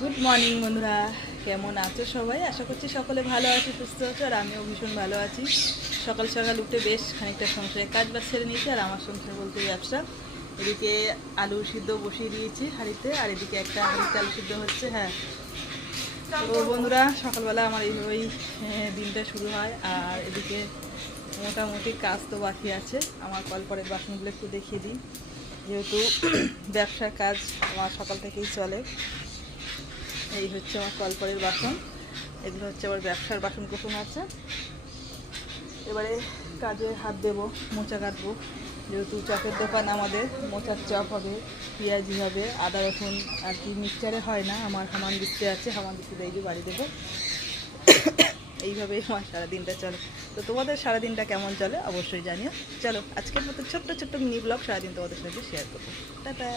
Good morning বন্ধুরা, কেমন আছো সবাই? আশা করছি সকলে ভালো আছো, সুস্থ আছো, আর আমিও ভীষণ ভালো আছি। সকাল সকাল উঠে বেশ খানিকটা সংসারে কাজ বাজ সেরে নিয়েছি, আর আমার সংসার বলতে ব্যবসা। এদিকে আলু সিদ্ধ বসিয়ে দিয়েছি হাঁড়িতে, আর এদিকে একটা হাঁড়িতে আলু সিদ্ধ হচ্ছে। হ্যাঁ, তো বন্ধুরা, সকালবেলা আমার এইভাবেই দিনটা শুরু হয়। আর এদিকে মোটামুটি কাজ তো বাকি আছে। আমার কলপরের বাসনগুলো একটু দেখিয়ে দিই, যেহেতু ব্যবসার কাজ আমার সকাল থেকেই চলে। এই হচ্ছে আমার কলপরের বাসন, এগুলো হচ্ছে আবার ব্যবসার বাসন কুসুম আছে। এবারে কাজে হাত দেবো, মোচা কাটবো, যেহেতু চপের দোকান আমাদের। মোচার চপ হবে, পেঁয়াজি হবে, আদা রসুন আর কি মিক্সচারে হয় না, আমার হামান দিচ্ছে আছে, হামান দিচ্ছে দিয়ে বাড়ি দেবো। এইভাবেই আমার সারাদিনটা চলে। তো তোমাদের সারাদিনটা কেমন চলে অবশ্যই জানিও। চলো, আজকের মতো ছোট্ট ছোট্ট মিনি ব্লগ সারাদিন তোমাদের সাথে শেয়ার করবো। টাটা।